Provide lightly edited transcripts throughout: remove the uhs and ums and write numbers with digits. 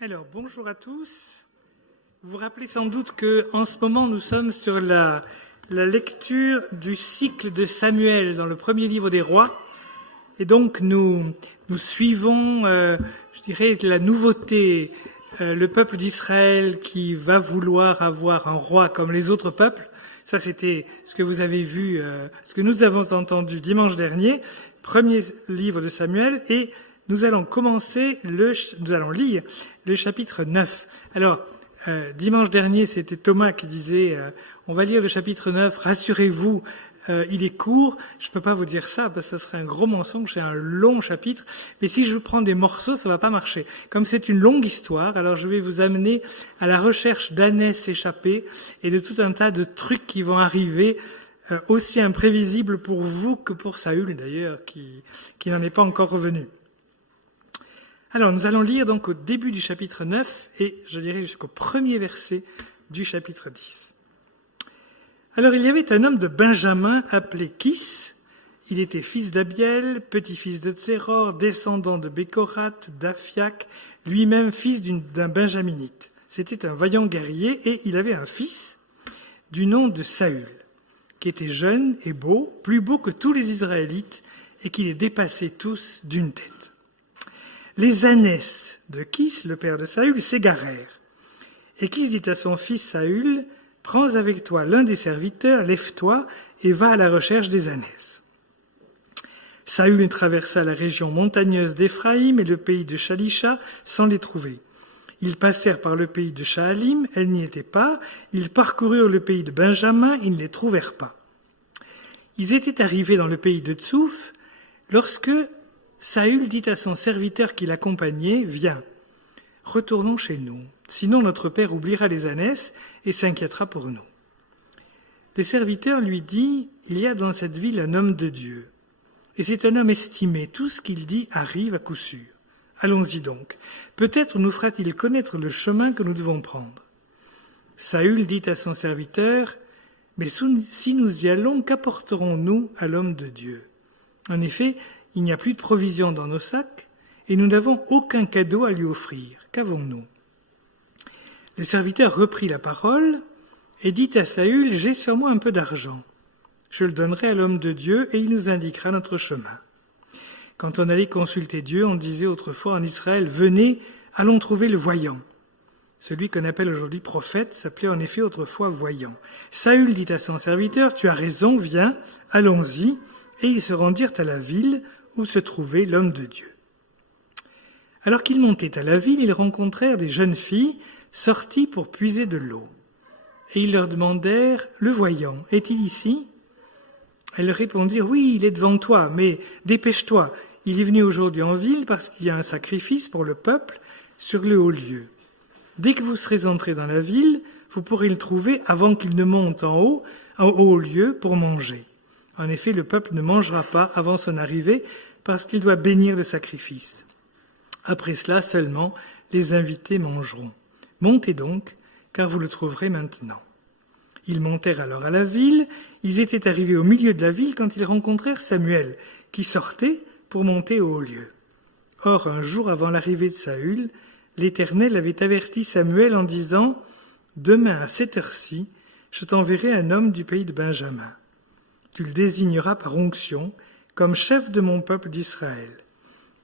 Alors, bonjour à tous. Vous vous rappelez sans doute qu'en ce moment, nous sommes sur la lecture du cycle de Samuel dans le premier livre des rois. Et donc, nous suivons, je dirais, la nouveauté, le peuple d'Israël qui va vouloir avoir un roi comme les autres peuples. Ça, c'était ce que vous avez vu, ce que nous avons entendu dimanche dernier, premier livre de Samuel, et nous allons lire le chapitre 9. Alors, dimanche dernier, c'était Thomas qui disait, on va lire le chapitre 9, rassurez-vous, il est court. Je peux pas vous dire ça, parce que ça serait un gros mensonge, c'est un long chapitre. Mais si je prends des morceaux, ça va pas marcher. Comme c'est une longue histoire, alors je vais vous amener à la recherche d'ânesse échappée et de tout un tas de trucs qui vont arriver, aussi imprévisibles pour vous que pour Saül, d'ailleurs, qui n'en est pas encore revenu. Alors, nous allons lire donc au début du chapitre 9 et je dirais jusqu'au premier verset du chapitre 10. Alors, il y avait un homme de Benjamin appelé Kis. Il était fils d'Abiel, petit-fils de Tséror, descendant de Bécorat, d'Aphiac, lui-même fils d'un benjaminite. C'était un vaillant guerrier et il avait un fils du nom de Saül, qui était jeune et beau, plus beau que tous les Israélites et qui les dépassait tous d'une tête. Les ânesses de Kis, le père de Saül, s'égarèrent. Et Kis dit à son fils Saül, « Prends avec toi l'un des serviteurs, lève-toi et va à la recherche des ânesses. » Saül traversa la région montagneuse d'Éphraïm et le pays de Shalisha sans les trouver. Ils passèrent par le pays de Shaalim, elles n'y étaient pas. Ils parcoururent le pays de Benjamin, ils ne les trouvèrent pas. Ils étaient arrivés dans le pays de Tsouf lorsque Saül dit à son serviteur qui l'accompagnait, « Viens, retournons chez nous, sinon notre père oubliera les ânesses et s'inquiétera pour nous. » Le serviteur lui dit, « Il y a dans cette ville un homme de Dieu, et c'est un homme estimé, tout ce qu'il dit arrive à coup sûr. Allons-y donc, peut-être nous fera-t-il connaître le chemin que nous devons prendre. » Saül dit à son serviteur, « Mais si nous y allons, qu'apporterons-nous à l'homme de Dieu ? En effet, il n'y a plus de provisions dans nos sacs, et nous n'avons aucun cadeau à lui offrir. Qu'avons-nous » Le serviteur reprit la parole et dit à Saül, « J'ai sur moi un peu d'argent. Je le donnerai à l'homme de Dieu, et il nous indiquera notre chemin. » Quand on allait consulter Dieu, on disait autrefois en Israël, « Venez, allons trouver le voyant. » Celui qu'on appelle aujourd'hui prophète s'appelait en effet autrefois voyant. Saül dit à son serviteur, « Tu as raison, viens, allons-y. » Et ils se rendirent à la ville où se trouvait l'homme de Dieu. Alors qu'ils montaient à la ville, ils rencontrèrent des jeunes filles sorties pour puiser de l'eau. Et ils leur demandèrent, « Le voyant, est-il ici ?» Elles leur répondirent, « Oui, il est devant toi, mais dépêche-toi, il est venu aujourd'hui en ville parce qu'il y a un sacrifice pour le peuple sur le haut lieu. Dès que vous serez entrés dans la ville, vous pourrez le trouver avant qu'il ne monte au haut lieu pour manger. En effet, le peuple ne mangera pas avant son arrivée parce qu'il doit bénir le sacrifice. Après cela seulement, les invités mangeront. Montez donc, car vous le trouverez maintenant. » Ils montèrent alors à la ville. Ils étaient arrivés au milieu de la ville quand ils rencontrèrent Samuel, qui sortait pour monter au haut lieu. Or, un jour avant l'arrivée de Saül, l'Éternel avait averti Samuel en disant, « Demain à cette heure-ci, je t'enverrai un homme du pays de Benjamin. Tu le désigneras par onction comme chef de mon peuple d'Israël.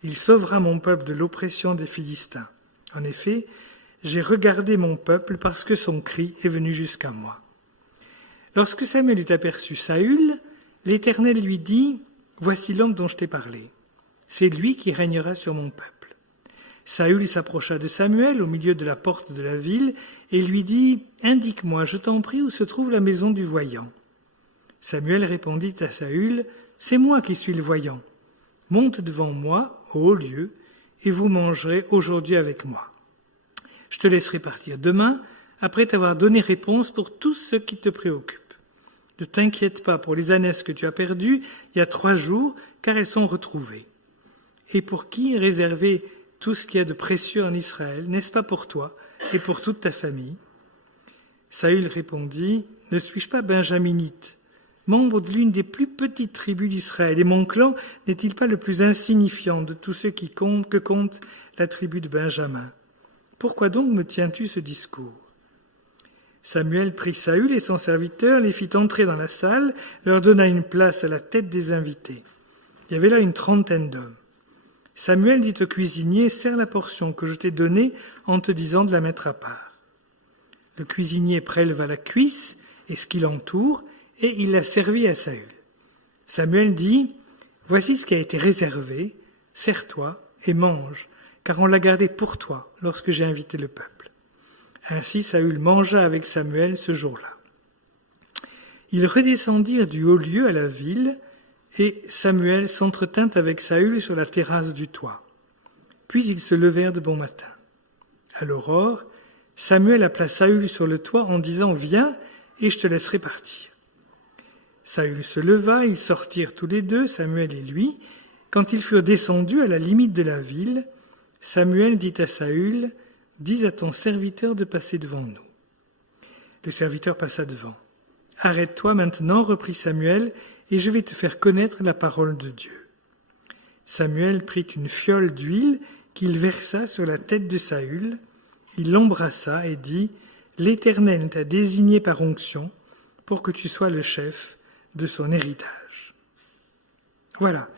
Il sauvera mon peuple de l'oppression des Philistins. En effet, j'ai regardé mon peuple parce que son cri est venu jusqu'à moi. » Lorsque Samuel eut aperçu Saül, l'Éternel lui dit, « Voici l'homme dont je t'ai parlé. C'est lui qui régnera sur mon peuple. » Saül s'approcha de Samuel au milieu de la porte de la ville et lui dit, « Indique-moi, je t'en prie, où se trouve la maison du voyant. » Samuel répondit à Saül, « C'est moi qui suis le voyant. Monte devant moi au haut lieu, et vous mangerez aujourd'hui avec moi. Je te laisserai partir demain, après t'avoir donné réponse pour tout ce qui te préoccupe. Ne t'inquiète pas pour les ânesses que tu as perdues il y a 3 jours, car elles sont retrouvées. Et pour qui réserver tout ce qu'il y a de précieux en Israël, n'est-ce pas pour toi et pour toute ta famille ?» Saül répondit, « Ne suis-je pas benjaminite, membre de l'une des plus petites tribus d'Israël, et mon clan n'est-il pas le plus insignifiant de tous ceux que compte la tribu de Benjamin ? Pourquoi donc me tiens-tu ce discours ? Samuel prit Saül et son serviteur, les fit entrer dans la salle, leur donna une place à la tête des invités. Il y avait là une 30aine d'hommes. Samuel dit au cuisinier, « Sers la portion que je t'ai donnée en te disant de la mettre à part. » Le cuisinier préleva la cuisse et ce qui l'entoure, et il la servit à Saül. Samuel dit, « Voici ce qui a été réservé, sers-toi et mange, car on l'a gardé pour toi lorsque j'ai invité le peuple. » Ainsi Saül mangea avec Samuel ce jour-là. Ils redescendirent du haut lieu à la ville, et Samuel s'entretint avec Saül sur la terrasse du toit. Puis ils se levèrent de bon matin. À l'aurore, Samuel appela Saül sur le toit en disant « Viens, et je te laisserai partir. » Saül se leva, ils sortirent tous les deux, Samuel et lui. Quand ils furent descendus à la limite de la ville, Samuel dit à Saül « Dis à ton serviteur de passer devant nous. » Le serviteur passa devant. « Arrête-toi maintenant, reprit Samuel, et je vais te faire connaître la parole de Dieu. » Samuel prit une fiole d'huile qu'il versa sur la tête de Saül. Il l'embrassa et dit « L'Éternel t'a désigné par onction pour que tu sois le chef de son héritage. » Voilà,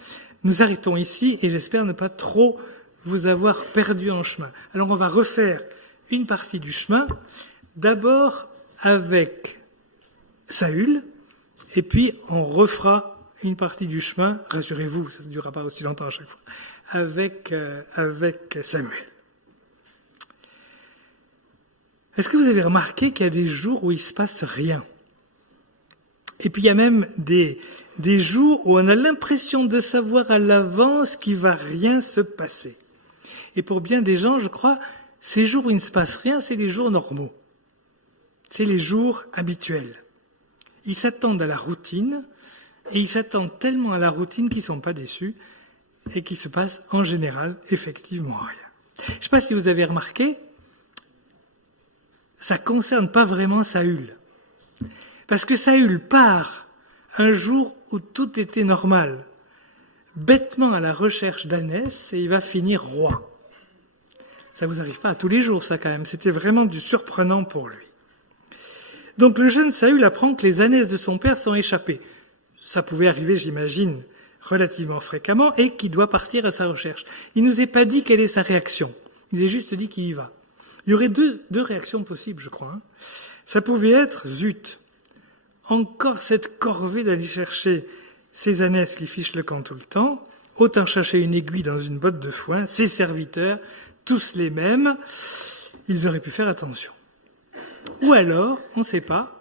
nous arrêtons ici et j'espère ne pas trop vous avoir perdu en chemin. Alors on va refaire une partie du chemin, d'abord avec Saül, et puis on refera une partie du chemin, rassurez-vous, ça ne durera pas aussi longtemps à chaque fois, avec Samuel. Est-ce que vous avez remarqué qu'il y a des jours où il ne se passe rien ? Et puis il y a même des jours où on a l'impression de savoir à l'avance qu'il ne va rien se passer. Et pour bien des gens, je crois, ces jours où il ne se passe rien, c'est les jours normaux. C'est les jours habituels. Ils s'attendent à la routine, et ils s'attendent tellement à la routine qu'ils ne sont pas déçus, et qu'il se passe en général effectivement rien. Je ne sais pas si vous avez remarqué, ça ne concerne pas vraiment Saül. Parce que Saül part un jour où tout était normal, bêtement à la recherche d'ânesse, et il va finir roi. Ça ne vous arrive pas à tous les jours, ça quand même. C'était vraiment du surprenant pour lui. Donc le jeune Saül apprend que les ânesses de son père sont échappées. Ça pouvait arriver, j'imagine, relativement fréquemment, et qu'il doit partir à sa recherche. Il ne nous est pas dit quelle est sa réaction. Il nous est juste dit qu'il y va. Il y aurait deux réactions possibles, je crois. Ça pouvait être, zut, encore cette corvée d'aller chercher ces ânesses qui fichent le camp tout le temps, autant chercher une aiguille dans une botte de foin, ses serviteurs, tous les mêmes, ils auraient pu faire attention. Ou alors, on ne sait pas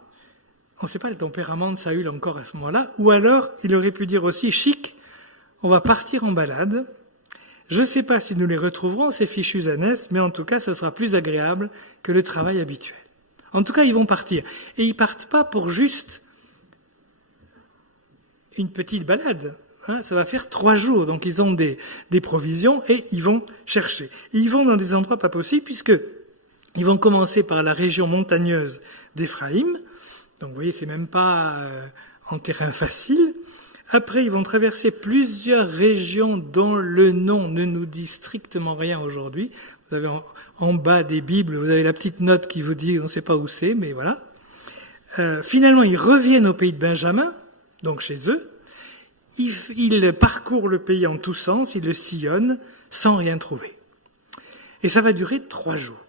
le tempérament de Saül encore à ce moment-là, ou alors il aurait pu dire aussi, chic, on va partir en balade, je ne sais pas si nous les retrouverons, ces fichus ânesses, mais en tout cas, ça sera plus agréable que le travail habituel. En tout cas, ils vont partir. Et ils partent pas pour juste une petite balade. Ça va faire 3 jours. Donc, ils ont des provisions et ils vont chercher. Et ils vont dans des endroits pas possibles puisque ils vont commencer par la région montagneuse d'Éphraïm. Donc, vous voyez, c'est même pas en terrain facile. Après, ils vont traverser plusieurs régions dont le nom ne nous dit strictement rien aujourd'hui. Vous avez en bas des Bibles, vous avez la petite note qui vous dit, on ne sait pas où c'est, mais voilà. Finalement, ils reviennent au pays de Benjamin, donc chez eux. Ils parcourent le pays en tous sens, ils le sillonnent sans rien trouver. Et ça va durer 3 jours.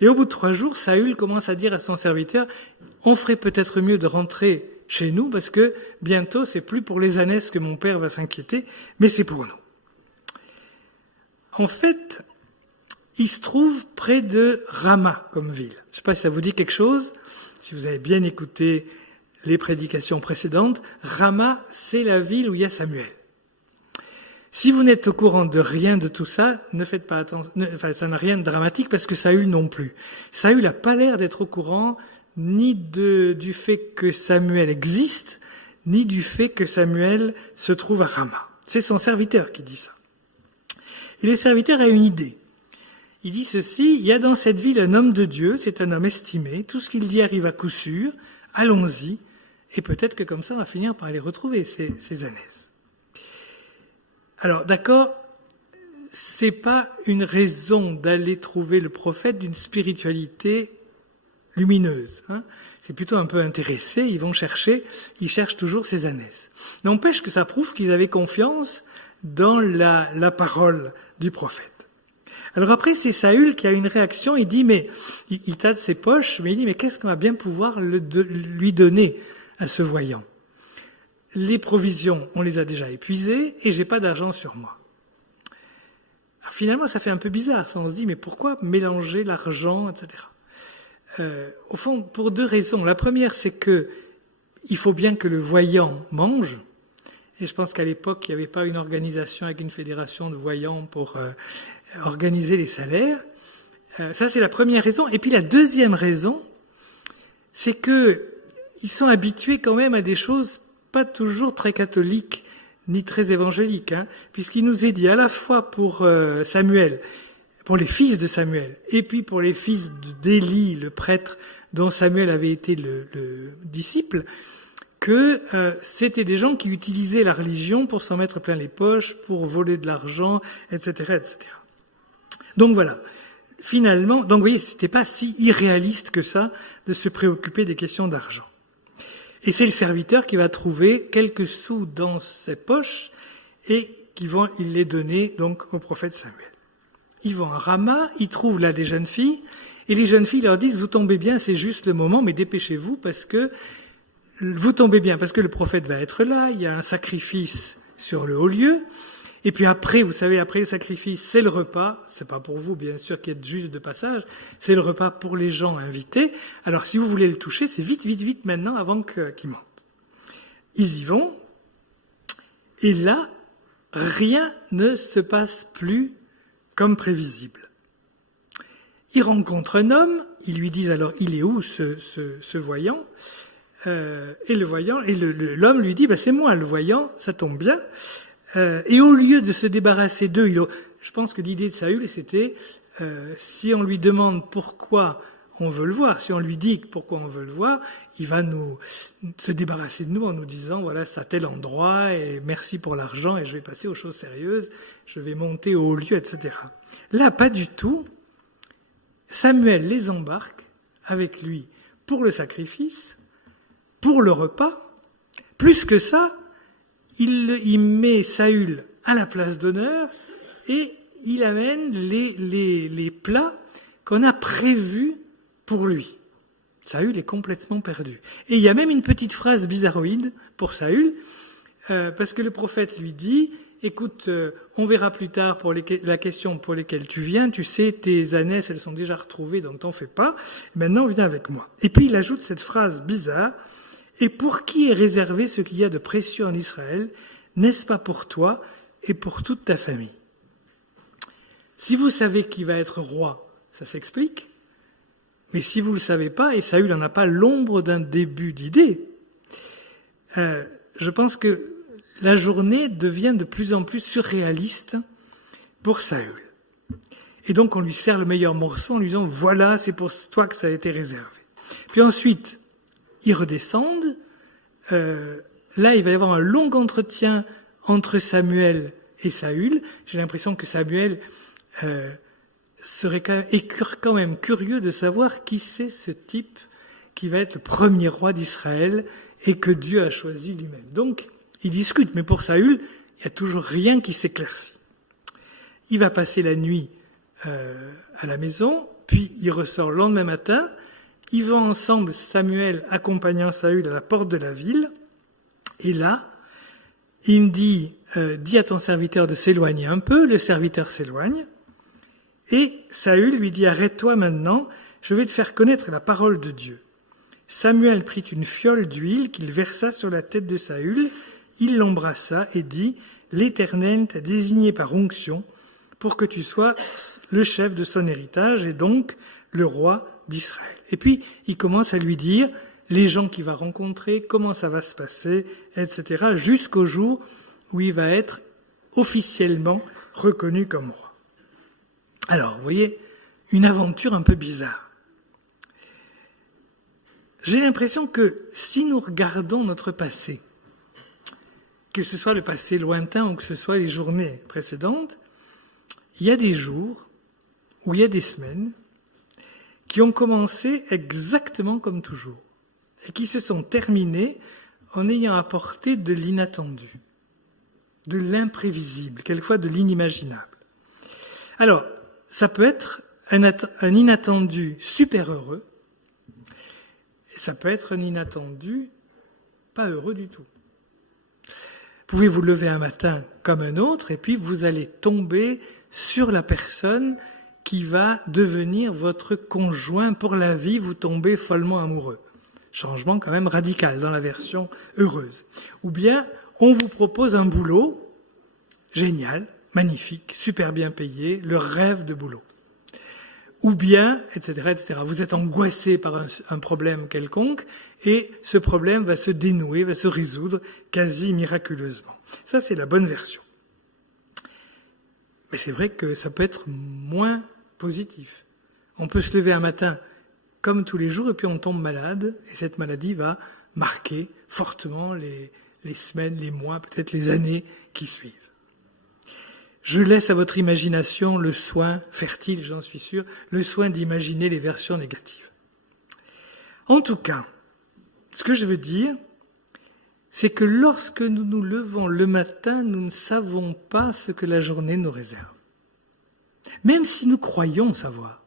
Et au bout de 3 jours, Saül commence à dire à son serviteur, on ferait peut-être mieux de rentrer chez nous, parce que bientôt, c'est plus pour les ânesses que mon père va s'inquiéter, mais c'est pour nous. En fait, il se trouve près de Rama comme ville. Je ne sais pas si ça vous dit quelque chose, si vous avez bien écouté les prédications précédentes. Rama, c'est la ville où il y a Samuel. Si vous n'êtes au courant de rien de tout ça, ne faites pas attention, ça n'a rien de dramatique parce que Saül non plus. Saül n'a pas l'air d'être au courant ni du fait que Samuel existe, ni du fait que Samuel se trouve à Rama. C'est son serviteur qui dit ça. Et le serviteur a une idée. Il dit ceci, il y a dans cette ville un homme de Dieu, c'est un homme estimé, tout ce qu'il dit arrive à coup sûr, allons-y, et peut-être que comme ça on va finir par les retrouver, ces ânesses. Alors d'accord, c'est pas une raison d'aller trouver le prophète d'une spiritualité lumineuse. C'est plutôt un peu intéressé, ils cherchent toujours ces ânesse. N'empêche que ça prouve qu'ils avaient confiance dans la parole du prophète. Alors après, c'est Saül qui a une réaction, il dit, mais il tâte ses poches, mais il dit, mais qu'est-ce qu'on va bien pouvoir lui donner à ce voyant? Les provisions, on les a déjà épuisées et j'ai pas d'argent sur moi. Alors finalement, ça fait un peu bizarre, ça. On se dit, mais pourquoi mélanger l'argent, etc. Au fond, pour deux raisons. La première, c'est que il faut bien que le voyant mange. Et je pense qu'à l'époque, il n'y avait pas une organisation avec une fédération de voyants pour organiser les salaires. Ça, c'est la première raison. Et puis la deuxième raison, c'est que ils sont habitués quand même à des choses pas toujours très catholiques ni très évangéliques, puisqu'il nous est dit à la fois pour Samuel, pour les fils de Samuel, et puis pour les fils d'Élie, le prêtre dont Samuel avait été le disciple, que c'était des gens qui utilisaient la religion pour s'en mettre plein les poches, pour voler de l'argent, etc., etc. Donc voilà. Finalement, donc vous voyez, c'était pas si irréaliste que ça de se préoccuper des questions d'argent. Et c'est le serviteur qui va trouver quelques sous dans ses poches et il les donner donc au prophète Samuel. Ils vont à Rama, ils trouvent là des jeunes filles, et les jeunes filles leur disent, vous tombez bien, c'est juste le moment, mais dépêchez-vous parce que le prophète va être là, il y a un sacrifice sur le haut lieu, et puis après, vous savez, après le sacrifice, c'est le repas, c'est pas pour vous, bien sûr, qui êtes juste de passage, c'est le repas pour les gens invités, alors si vous voulez le toucher, c'est vite, vite, vite maintenant avant qu'il monte. Ils y vont, et là, rien ne se passe plus comme prévisible. Ils rencontrent un homme, ils lui disent alors, il est où ce voyant? Et l'homme lui dit, c'est moi le voyant, ça tombe bien. Et au lieu de se débarrasser d'eux, je pense que l'idée de Saül, c'était, si on lui demande pourquoi on veut le voir, si on lui dit pourquoi on veut le voir, il va se débarrasser de nous en nous disant, voilà, c'est à tel endroit, et merci pour l'argent, et je vais passer aux choses sérieuses, je vais monter au haut lieu, etc. Là, pas du tout. Samuel les embarque avec lui pour le sacrifice, pour le repas. Plus que ça, il met Saül à la place d'honneur et il amène les plats qu'on a prévus pour lui. Saül est complètement perdu. Et il y a même une petite phrase bizarroïde pour Saül, parce que le prophète lui dit, écoute, on verra plus tard pour la question pour laquelle tu viens, tu sais, tes ânesses, elles sont déjà retrouvées, donc t'en fais pas, maintenant viens avec moi. Et puis il ajoute cette phrase bizarre, et pour qui est réservé ce qu'il y a de précieux en Israël, n'est-ce pas pour toi et pour toute ta famille? Si vous savez qui va être roi, ça s'explique. Mais si vous ne le savez pas, et Saül n'en a pas l'ombre d'un début d'idée, je pense que la journée devient de plus en plus surréaliste pour Saül. Et donc on lui sert le meilleur morceau en lui disant « Voilà, c'est pour toi que ça a été réservé ». Puis ensuite, ils redescendent. Là, il va y avoir un long entretien entre Samuel et Saül. J'ai l'impression que Samuel serait quand même curieux de savoir qui c'est ce type qui va être le premier roi d'Israël et que Dieu a choisi lui-même. Donc, ils discutent, mais pour Saül, il n'y a toujours rien qui s'éclaircit. Il va passer la nuit à la maison, puis il ressort le lendemain matin. Ils vont ensemble, Samuel accompagnant Saül à la porte de la ville. Et là, il me dit, dis à ton serviteur de s'éloigner un peu. Le serviteur s'éloigne. Et Saül lui dit, arrête-toi maintenant, je vais te faire connaître la parole de Dieu. Samuel prit une fiole d'huile qu'il versa sur la tête de Saül. Il l'embrassa et dit, l'Éternel t'a désigné par onction pour que tu sois le chef de son héritage et donc le roi d'Israël. Et puis, il commence à lui dire les gens qu'il va rencontrer, comment ça va se passer, etc., jusqu'au jour où il va être officiellement reconnu comme roi. Alors, vous voyez, une aventure un peu bizarre. J'ai l'impression que si nous regardons notre passé, que ce soit le passé lointain ou que ce soit les journées précédentes, il y a des jours, ou il y a des semaines, qui ont commencé exactement comme toujours, et qui se sont terminés en ayant apporté de l'inattendu, de l'imprévisible, quelquefois de l'inimaginable. Alors, ça peut être un inattendu super heureux, et ça peut être un inattendu pas heureux du tout. Vous pouvez vous lever un matin comme un autre, et puis vous allez tomber sur la personne qui va devenir votre conjoint pour la vie, vous tombez follement amoureux. Changement quand même radical dans la version heureuse. Ou bien, on vous propose un boulot génial, magnifique, super bien payé, le rêve de boulot. Ou bien, etc., etc. Vous êtes angoissé par un problème quelconque, et ce problème va se dénouer, va se résoudre quasi miraculeusement. Ça, c'est la bonne version. Mais c'est vrai que ça peut être moins positif. On peut se lever un matin comme tous les jours, et puis on tombe malade, et cette maladie va marquer fortement les semaines, les mois, peut-être les années qui suivent. Je laisse à votre imagination le soin fertile, j'en suis sûr, le soin d'imaginer les versions négatives. En tout cas, ce que je veux dire, c'est que lorsque nous nous levons le matin, nous ne savons pas ce que la journée nous réserve. Même si nous croyons savoir.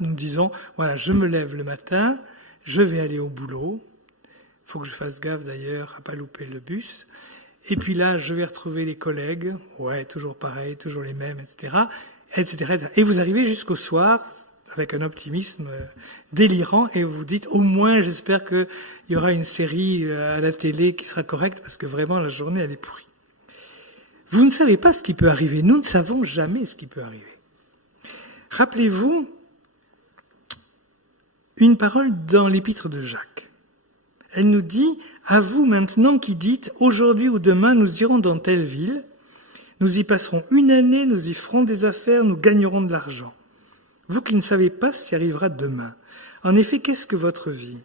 Nous disons, voilà, je me lève le matin, je vais aller au boulot, il faut que je fasse gaffe d'ailleurs à ne pas louper le bus, et puis là, je vais retrouver les collègues, ouais, toujours pareil, toujours les mêmes, etc., etc., etc. Et vous arrivez jusqu'au soir avec un optimisme délirant, et vous vous dites, au moins, j'espère qu'il y aura une série à la télé qui sera correcte, parce que vraiment, la journée, elle est pourrie. Vous ne savez pas ce qui peut arriver. Nous ne savons jamais ce qui peut arriver. Rappelez-vous une parole dans l'épître de Jacques. Elle nous dit, à vous maintenant qui dites, aujourd'hui ou demain, nous irons dans telle ville, nous y passerons une année, nous y ferons des affaires, nous gagnerons de l'argent. Vous qui ne savez pas ce qui arrivera demain. En effet, qu'est-ce que votre vie ?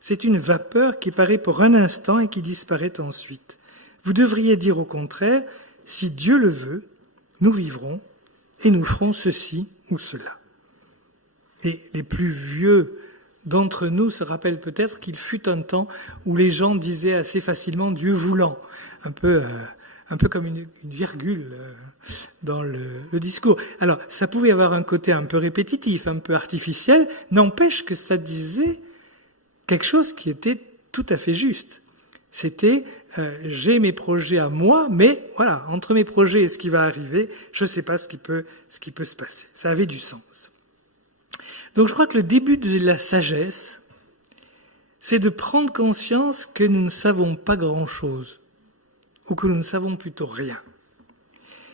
C'est une vapeur qui paraît pour un instant et qui disparaît ensuite. Vous devriez dire au contraire, si Dieu le veut, nous vivrons et nous ferons ceci ou cela. Et les plus vieux d'entre nous se rappellent peut-être qu'il fut un temps où les gens disaient assez facilement « Dieu voulant », un peu comme une virgule dans le discours. Alors, ça pouvait avoir un côté un peu répétitif, un peu artificiel, n'empêche que ça disait quelque chose qui était tout à fait juste. C'était j'ai mes projets à moi, mais voilà, entre mes projets et ce qui va arriver, je ne sais pas ce qui peut se passer. Ça avait du sens. Donc je crois que le début de la sagesse, c'est de prendre conscience que nous ne savons pas grand-chose, ou que nous ne savons plutôt rien,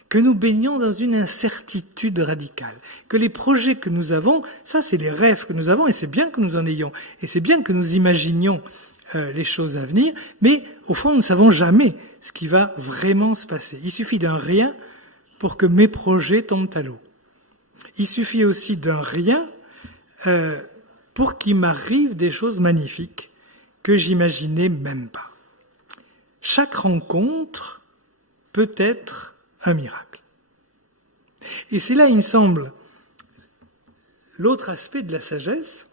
que nous baignons dans une incertitude radicale, que les projets que nous avons, ça c'est les rêves que nous avons, et c'est bien que nous en ayons, et c'est bien que nous imaginions les choses à venir, mais au fond nous ne savons jamais ce qui va vraiment se passer. Il suffit d'un rien pour que mes projets tombent à l'eau. Il suffit aussi d'un rien pour qu'il m'arrive des choses magnifiques que j'imaginais même pas. Chaque rencontre peut être un miracle. Et c'est là, il me semble, l'autre aspect de la sagesse.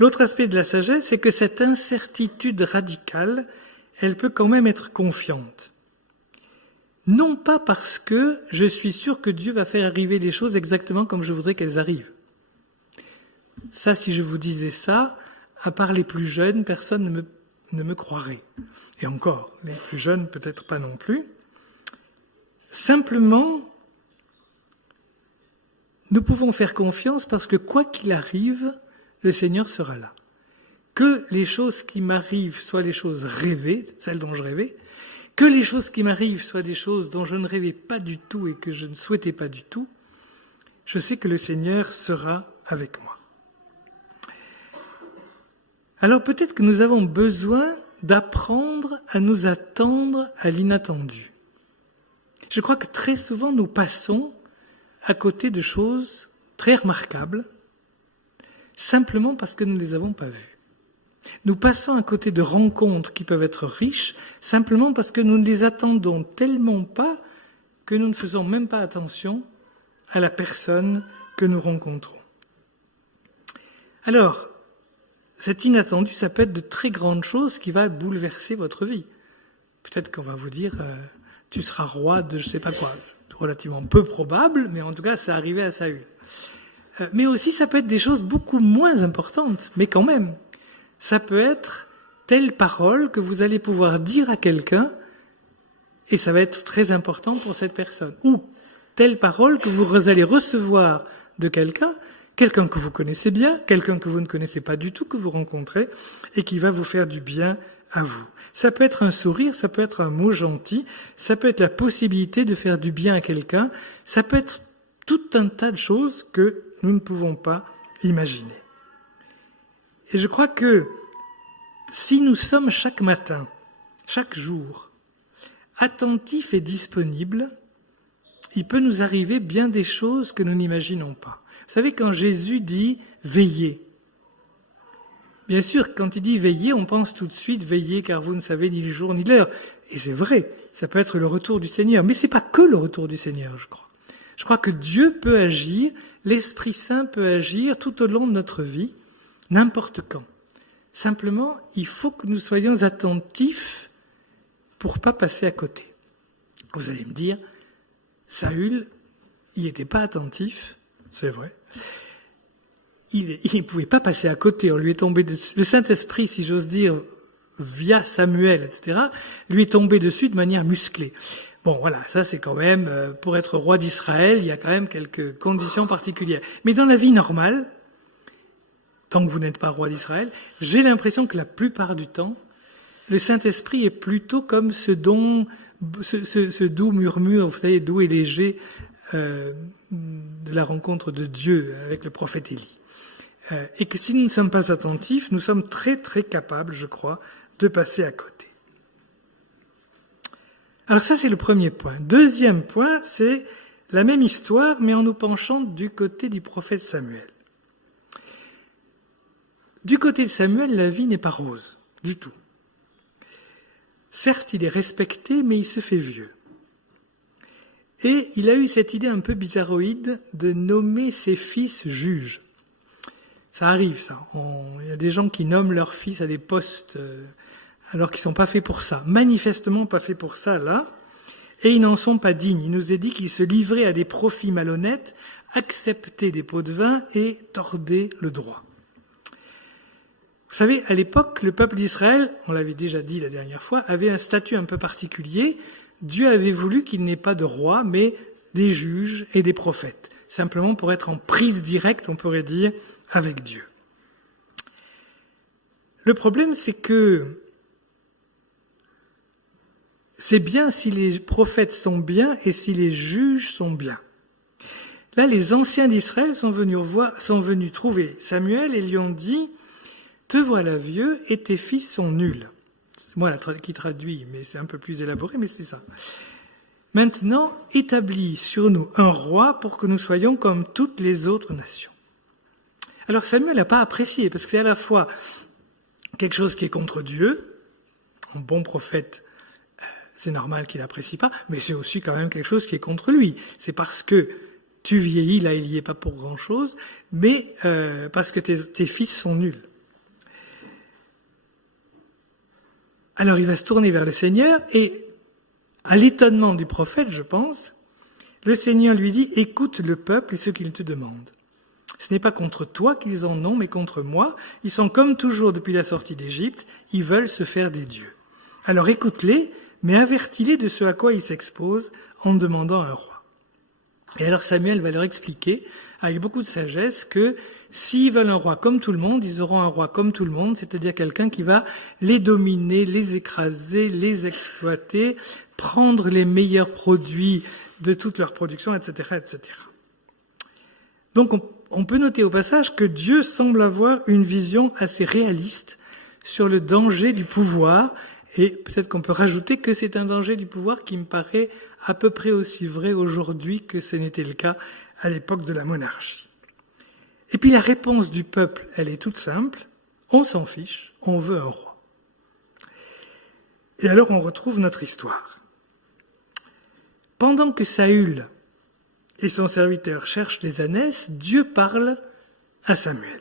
L'autre aspect de la sagesse, c'est que cette incertitude radicale, elle peut quand même être confiante. Non pas parce que je suis sûr que Dieu va faire arriver les choses exactement comme je voudrais qu'elles arrivent. Ça, si je vous disais ça, à part les plus jeunes, personne ne me croirait. Et encore, les plus jeunes, peut-être pas non plus. Simplement, nous pouvons faire confiance parce que quoi qu'il arrive, le Seigneur sera là. Que les choses qui m'arrivent soient les choses rêvées, celles dont je rêvais, que les choses qui m'arrivent soient des choses dont je ne rêvais pas du tout et que je ne souhaitais pas du tout, je sais que le Seigneur sera avec moi. Alors peut-être que nous avons besoin d'apprendre à nous attendre à l'inattendu. Je crois que très souvent nous passons à côté de choses très remarquables, simplement parce que nous ne les avons pas vues. Nous passons à côté de rencontres qui peuvent être riches, simplement parce que nous ne les attendons tellement pas que nous ne faisons même pas attention à la personne que nous rencontrons. Alors, cet inattendu, ça peut être de très grandes choses qui va bouleverser votre vie. Peut-être qu'on va vous dire, tu seras roi de je sais pas quoi. Relativement peu probable, mais en tout cas, ça arrivait à Saül. Mais aussi, ça peut être des choses beaucoup moins importantes, mais quand même. Ça peut être telle parole que vous allez pouvoir dire à quelqu'un, et ça va être très important pour cette personne. Ou telle parole que vous allez recevoir de quelqu'un que vous connaissez bien, quelqu'un que vous ne connaissez pas du tout, que vous rencontrez, et qui va vous faire du bien à vous. Ça peut être un sourire, ça peut être un mot gentil, ça peut être la possibilité de faire du bien à quelqu'un, ça peut être tout un tas de choses que nous ne pouvons pas imaginer. Et je crois que si nous sommes chaque matin, chaque jour, attentifs et disponibles, il peut nous arriver bien des choses que nous n'imaginons pas. Vous savez, quand Jésus dit « veillez », bien sûr, quand il dit « veillez », on pense tout de suite « veillez car vous ne savez ni le jour ni l'heure ». Et c'est vrai, ça peut être le retour du Seigneur. Mais ce n'est pas que le retour du Seigneur, je crois. Je crois que Dieu peut agir, l'Esprit Saint peut agir tout au long de notre vie, n'importe quand. Simplement, il faut que nous soyons attentifs pour ne pas passer à côté. Vous allez me dire, Saül, il n'était pas attentif, c'est vrai. Il ne pouvait pas passer à côté, on lui est tombé dessus. Le Saint-Esprit, si j'ose dire, via Samuel, etc., lui est tombé dessus de manière musclée. Bon, voilà, ça c'est quand même, pour être roi d'Israël, il y a quand même quelques conditions particulières. Mais dans la vie normale, tant que vous n'êtes pas roi d'Israël, j'ai l'impression que la plupart du temps, le Saint-Esprit est plutôt comme ce doux murmure, vous savez, doux et léger de la rencontre de Dieu avec le prophète Élie. Et que si nous ne sommes pas attentifs, nous sommes très très capables, je crois, de passer à côté. Alors ça, c'est le premier point. Deuxième point, c'est la même histoire, mais en nous penchant du côté du prophète Samuel. Du côté de Samuel, la vie n'est pas rose, du tout. Certes, il est respecté, mais il se fait vieux. Et il a eu cette idée un peu bizarroïde de nommer ses fils juges. Ça arrive, ça. Il y a des gens qui nomment leurs fils à des postes alors qu'ils ne sont pas faits pour ça. Manifestement pas faits pour ça, là. Et ils n'en sont pas dignes. Il nous est dit qu'ils se livraient à des profits malhonnêtes, acceptaient des pots de vin et tordaient le droit. Vous savez, à l'époque, le peuple d'Israël, on l'avait déjà dit la dernière fois, avait un statut un peu particulier. Dieu avait voulu qu'il n'ait pas de roi, mais des juges et des prophètes. Simplement pour être en prise directe, on pourrait dire, avec Dieu. Le problème, c'est que c'est bien si les prophètes sont bien et si les juges sont bien. Là, les anciens d'Israël sont venus trouver Samuel et lui ont dit « Te voilà vieux et tes fils sont nuls ». C'est moi qui traduis, mais c'est un peu plus élaboré, mais c'est ça. Maintenant, établis sur nous un roi pour que nous soyons comme toutes les autres nations. Alors Samuel n'a pas apprécié, parce que c'est à la fois quelque chose qui est contre Dieu, un bon prophète, c'est normal qu'il n'apprécie pas, mais c'est aussi quand même quelque chose qui est contre lui. C'est parce que tu vieillis, là il n'y est pas pour grand-chose, mais parce que tes fils sont nuls. Alors il va se tourner vers le Seigneur et, à l'étonnement du prophète, je pense, le Seigneur lui dit « Écoute le peuple et ce qu'il te demande. Ce n'est pas contre toi qu'ils en ont, mais contre moi. Ils sont comme toujours depuis la sortie d'Égypte, ils veulent se faire des dieux. Alors écoute-les, mais avertis-les de ce à quoi ils s'exposent en demandant un roi. » Et alors Samuel va leur expliquer, avec beaucoup de sagesse, que s'ils veulent un roi comme tout le monde, ils auront un roi comme tout le monde, c'est-à-dire quelqu'un qui va les dominer, les écraser, les exploiter, prendre les meilleurs produits de toute leur production, etc., etc. Donc on peut noter au passage que Dieu semble avoir une vision assez réaliste sur le danger du pouvoir, et peut-être qu'on peut rajouter que c'est un danger du pouvoir qui me paraît à peu près aussi vrai aujourd'hui que ce n'était le cas à l'époque de la monarchie. Et puis la réponse du peuple, elle est toute simple, on s'en fiche, on veut un roi. Et alors on retrouve notre histoire. Pendant que Saül et son serviteur cherchent les ânesses, Dieu parle à Samuel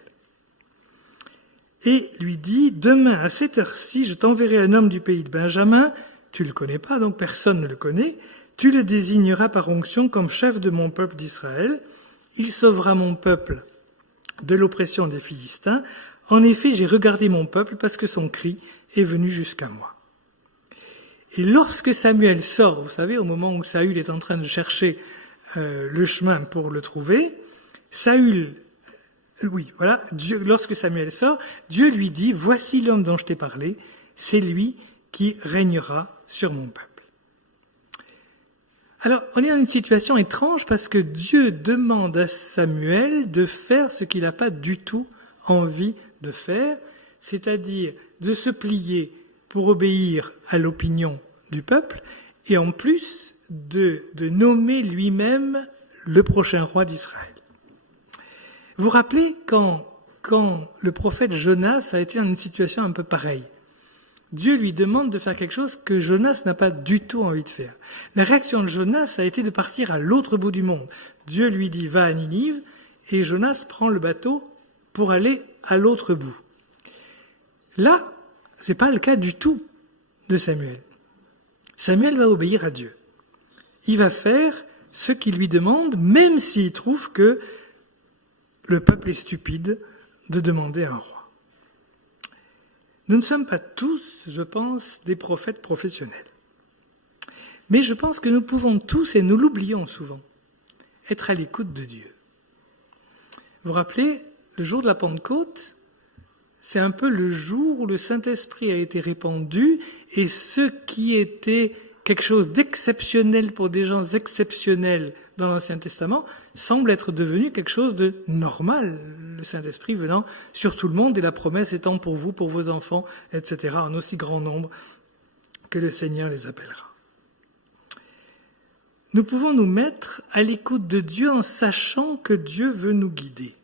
et lui dit « Demain, à cette heure-ci, je t'enverrai un homme du pays de Benjamin, tu ne le connais pas, donc personne ne le connaît, tu le désigneras par onction comme chef de mon peuple d'Israël, il sauvera mon peuple de l'oppression des Philistins. En effet, j'ai regardé mon peuple parce que son cri est venu jusqu'à moi. » Et lorsque Samuel sort, vous savez, au moment où Saül est en train de chercher le chemin pour le trouver, lorsque Samuel sort, Dieu lui dit « Voici l'homme dont je t'ai parlé, c'est lui qui régnera sur mon peuple. » Alors, on est dans une situation étrange parce que Dieu demande à Samuel de faire ce qu'il n'a pas du tout envie de faire, c'est-à-dire de se plier pour obéir à l'opinion du peuple et en plus de nommer lui-même le prochain roi d'Israël. Vous vous rappelez quand le prophète Jonas a été dans une situation un peu pareille. Dieu lui demande de faire quelque chose que Jonas n'a pas du tout envie de faire. La réaction de Jonas a été de partir à l'autre bout du monde. Dieu lui dit « va à Ninive » et Jonas prend le bateau pour aller à l'autre bout. Là, c'est pas le cas du tout de Samuel. Samuel va obéir à Dieu. Il va faire ce qu'il lui demande, même s'il trouve que le peuple est stupide de demander un roi. Nous ne sommes pas tous, je pense, des prophètes professionnels. Mais je pense que nous pouvons tous, et nous l'oublions souvent, être à l'écoute de Dieu. Vous vous rappelez, le jour de la Pentecôte, c'est un peu le jour où le Saint-Esprit a été répandu et ce qui était quelque chose d'exceptionnel pour des gens exceptionnels dans l'Ancien Testament semble être devenu quelque chose de normal, le Saint-Esprit venant sur tout le monde et la promesse étant pour vous, pour vos enfants, etc., en aussi grand nombre que le Seigneur les appellera. Nous pouvons nous mettre à l'écoute de Dieu en sachant que Dieu veut nous guider.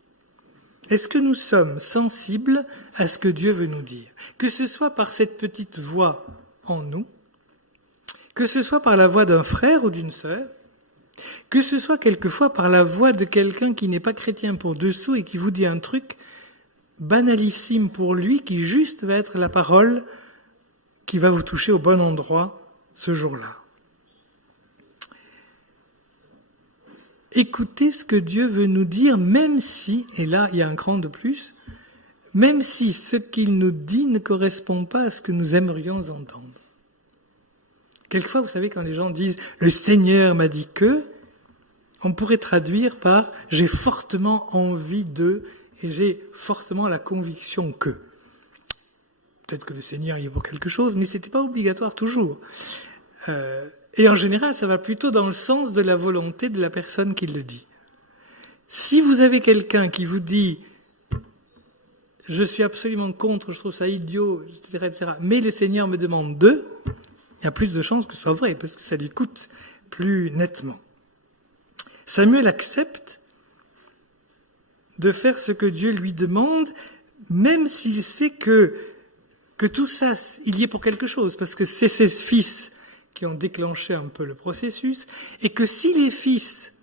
Est-ce que nous sommes sensibles à ce que Dieu veut nous dire? Que ce soit par cette petite voix en nous, que ce soit par la voix d'un frère ou d'une sœur, que ce soit quelquefois par la voix de quelqu'un qui n'est pas chrétien pour dessous et qui vous dit un truc banalissime pour lui, qui juste va être la parole qui va vous toucher au bon endroit ce jour-là. Écoutez ce que Dieu veut nous dire, même si, et là il y a un cran de plus, même si ce qu'il nous dit ne correspond pas à ce que nous aimerions entendre. Quelquefois, vous savez, quand les gens disent « le Seigneur m'a dit que », on pourrait traduire par « j'ai fortement envie de » et « j'ai fortement la conviction que ». Peut-être que le Seigneur y est pour quelque chose, mais c'était pas obligatoire toujours. Et en général, ça va plutôt dans le sens de la volonté de la personne qui le dit. Si vous avez quelqu'un qui vous dit « je suis absolument contre, je trouve ça idiot, etc., etc., mais le Seigneur me demande de », il y a plus de chances que ce soit vrai, parce que ça lui coûte plus nettement. Samuel accepte de faire ce que Dieu lui demande, même s'il sait que tout ça, il y est pour quelque chose, parce que c'est ses fils qui ont déclenché un peu le processus, et que si les fils,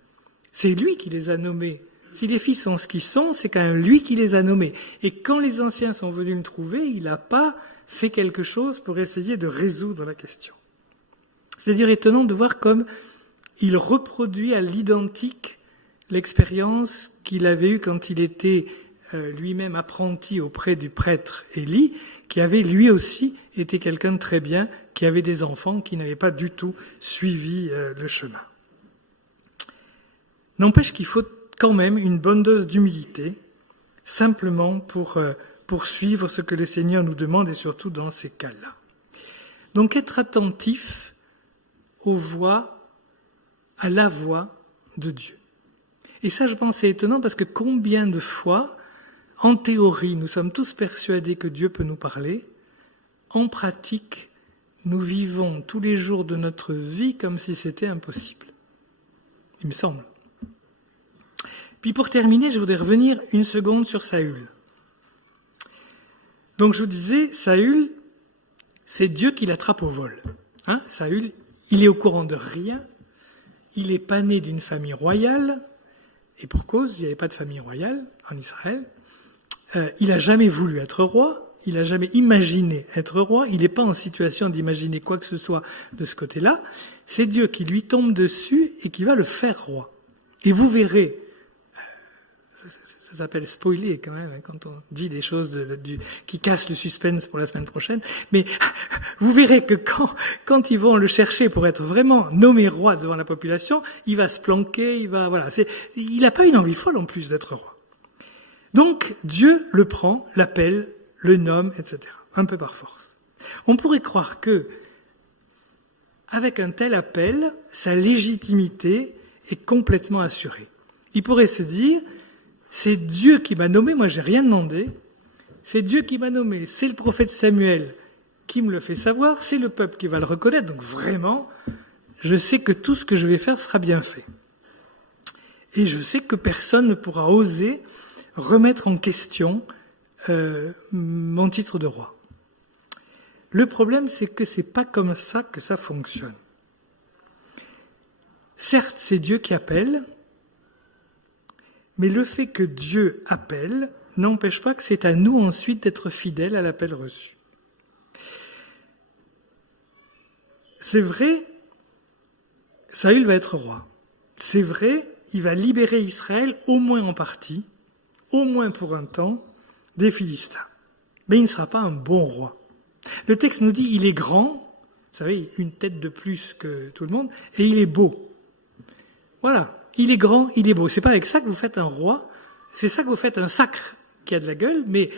c'est lui qui les a nommés, si les fils sont ce qu'ils sont, c'est quand même lui qui les a nommés. Et quand les anciens sont venus le trouver, il n'a pas fait quelque chose pour essayer de résoudre la question. C'est-à-dire étonnant de voir comme il reproduit à l'identique l'expérience qu'il avait eue quand il était lui-même apprenti auprès du prêtre Élie, qui avait lui aussi été quelqu'un de très bien, qui avait des enfants qui n'avaient pas du tout suivi le chemin. N'empêche qu'il faut quand même une bonne dose d'humilité, simplement pour suivre ce que le Seigneur nous demande, et surtout dans ces cas-là. Donc être attentif à la voix de Dieu. Et ça, je pense, c'est étonnant parce que combien de fois, en théorie, nous sommes tous persuadés que Dieu peut nous parler, en pratique, nous vivons tous les jours de notre vie comme si c'était impossible. Il me semble. Puis pour terminer, je voudrais revenir une seconde sur Saül. Donc je vous disais, Saül, c'est Dieu qui l'attrape au vol. Saül, il est au courant de rien, il n'est pas né d'une famille royale, et pour cause, il n'y avait pas de famille royale en Israël. Il n'a jamais voulu être roi, il n'a jamais imaginé être roi, il n'est pas en situation d'imaginer quoi que ce soit de ce côté-là. C'est Dieu qui lui tombe dessus et qui va le faire roi. Et vous verrez, ça s'appelle spoiler quand même, hein, quand on dit des choses qui cassent le suspense pour la semaine prochaine, mais vous verrez que quand ils vont le chercher pour être vraiment nommé roi devant la population, il va se planquer, il n'a pas une envie folle en plus d'être roi. Donc Dieu le prend, l'appelle, le nomme, etc. Un peu par force. On pourrait croire que, avec un tel appel, sa légitimité est complètement assurée. Il pourrait se dire, c'est Dieu qui m'a nommé, moi j'ai rien demandé, c'est Dieu qui m'a nommé, c'est le prophète Samuel qui me le fait savoir, c'est le peuple qui va le reconnaître, donc vraiment, je sais que tout ce que je vais faire sera bien fait. Et je sais que personne ne pourra oser remettre en question mon titre de roi. Le problème, c'est que c'est pas comme ça que ça fonctionne. Certes, c'est Dieu qui appelle, mais le fait que Dieu appelle n'empêche pas que c'est à nous ensuite d'être fidèles à l'appel reçu. C'est vrai, Saül va être roi. C'est vrai, il va libérer Israël au moins en partie, au moins pour un temps, des Philistins. Mais il ne sera pas un bon roi. Le texte nous dit, il est grand, vous savez, une tête de plus que tout le monde, et il est beau. Voilà, il est grand, il est beau. C'est pas avec ça que vous faites un roi, c'est ça que vous faites un sacre qui a de la gueule, mais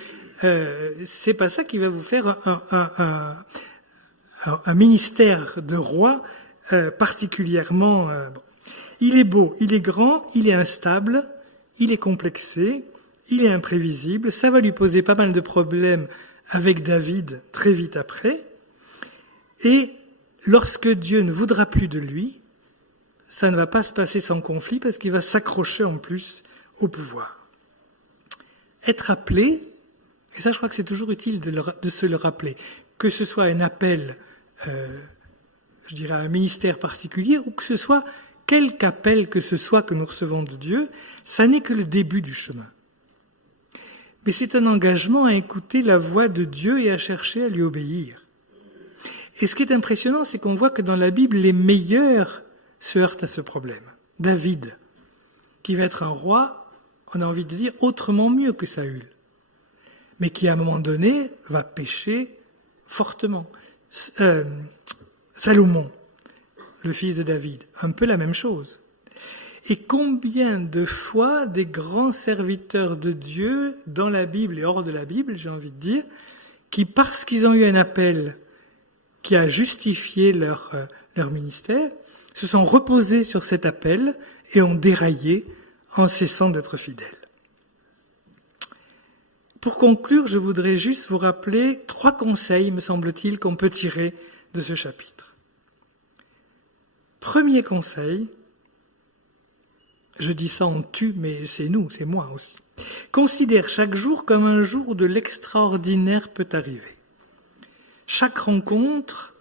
c'est pas ça qui va vous faire un ministère de roi particulièrement... bon. Il est beau, il est grand, il est instable, il est complexé, il est imprévisible, ça va lui poser pas mal de problèmes avec David très vite après. Et lorsque Dieu ne voudra plus de lui, ça ne va pas se passer sans conflit parce qu'il va s'accrocher en plus au pouvoir. Être appelé, et ça je crois que c'est toujours utile de se le rappeler, que ce soit un appel, je dirais un ministère particulier, ou que ce soit quelque appel que ce soit que nous recevons de Dieu, ça n'est que le début du chemin. Mais c'est un engagement à écouter la voix de Dieu et à chercher à lui obéir. Et ce qui est impressionnant, c'est qu'on voit que dans la Bible, les meilleurs se heurtent à ce problème. David, qui va être un roi, on a envie de dire, autrement mieux que Saül, mais qui à un moment donné va pécher fortement. Salomon, le fils de David, un peu la même chose. Et combien de fois des grands serviteurs de Dieu, dans la Bible et hors de la Bible, j'ai envie de dire, qui parce qu'ils ont eu un appel qui a justifié leur ministère, se sont reposés sur cet appel et ont déraillé en cessant d'être fidèles. Pour conclure, je voudrais juste vous rappeler 3 conseils, me semble-t-il, qu'on peut tirer de ce chapitre. Premier conseil, je dis ça en tu, mais c'est nous, c'est moi aussi. Considère chaque jour comme un jour où de l'extraordinaire peut arriver. Chaque rencontre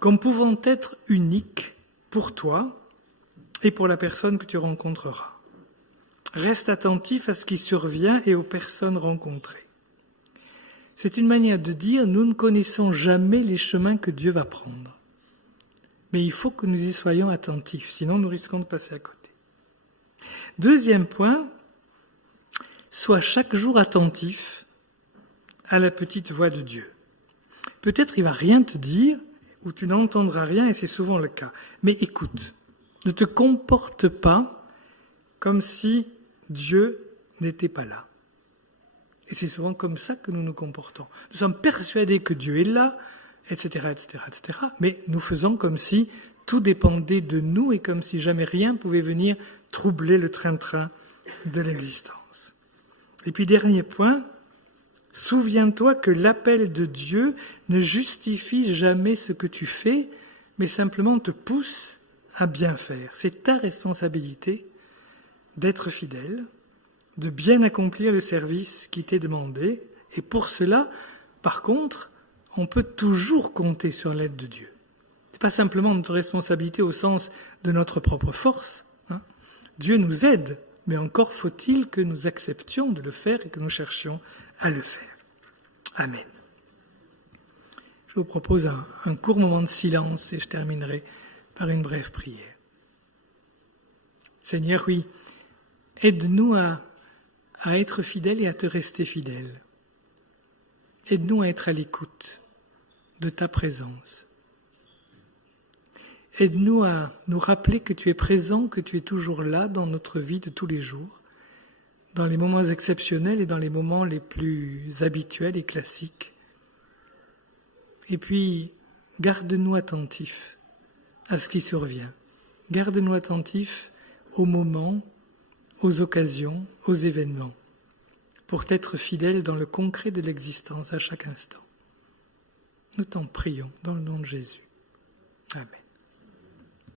comme pouvant être unique pour toi et pour la personne que tu rencontreras. Reste attentif à ce qui survient et aux personnes rencontrées. C'est une manière de dire, nous ne connaissons jamais les chemins que Dieu va prendre. Mais il faut que nous y soyons attentifs, sinon nous risquons de passer à côté. Deuxième point, sois chaque jour attentif à la petite voix de Dieu. Peut-être il va rien te dire, ou tu n'entendras rien, et c'est souvent le cas. Mais écoute, ne te comporte pas comme si Dieu n'était pas là. Et c'est souvent comme ça que nous nous comportons. Nous sommes persuadés que Dieu est là, etc., etc., etc. Mais nous faisons comme si tout dépendait de nous et comme si jamais rien pouvait venir troubler le train-train de l'existence. Et puis dernier point, souviens-toi que l'appel de Dieu ne justifie jamais ce que tu fais, mais simplement te pousse à bien faire. C'est ta responsabilité d'être fidèle, de bien accomplir le service qui t'est demandé. Et pour cela, par contre, on peut toujours compter sur l'aide de Dieu. C'est pas simplement notre responsabilité au sens de notre propre force. Dieu nous aide, mais encore faut-il que nous acceptions de le faire et que nous cherchions à le faire. Amen. Je vous propose un court moment de silence et je terminerai par une brève prière. Seigneur, oui, aide-nous à être fidèles et à te rester fidèles. Aide-nous à être à l'écoute de ta présence. Aide-nous à nous rappeler que tu es présent, que tu es toujours là dans notre vie de tous les jours, dans les moments exceptionnels et dans les moments les plus habituels et classiques. Et puis, garde-nous attentifs à ce qui survient. Garde-nous attentifs aux moments, aux occasions, aux événements, pour être fidèles dans le concret de l'existence à chaque instant. Nous t'en prions dans le nom de Jésus. Amen.